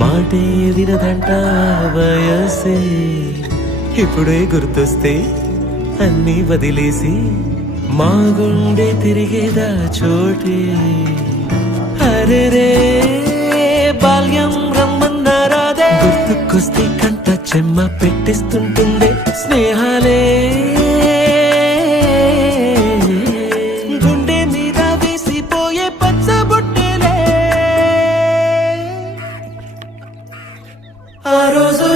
మాటే వినదంట వయసే ఇప్పుడే గుర్తొస్తే అన్నీ వదిలేసి మా గుండె తిరిగేదా చోటే అరెరే బాల్యం రమ్మన్నారాదే గుర్తుకొస్తే కంట చెమ్మ పెట్టిస్తుంటుందే స్నేహాలే గుండె మీద వేసిపోయే పచ్చబొట్టెలే ఆ రోజు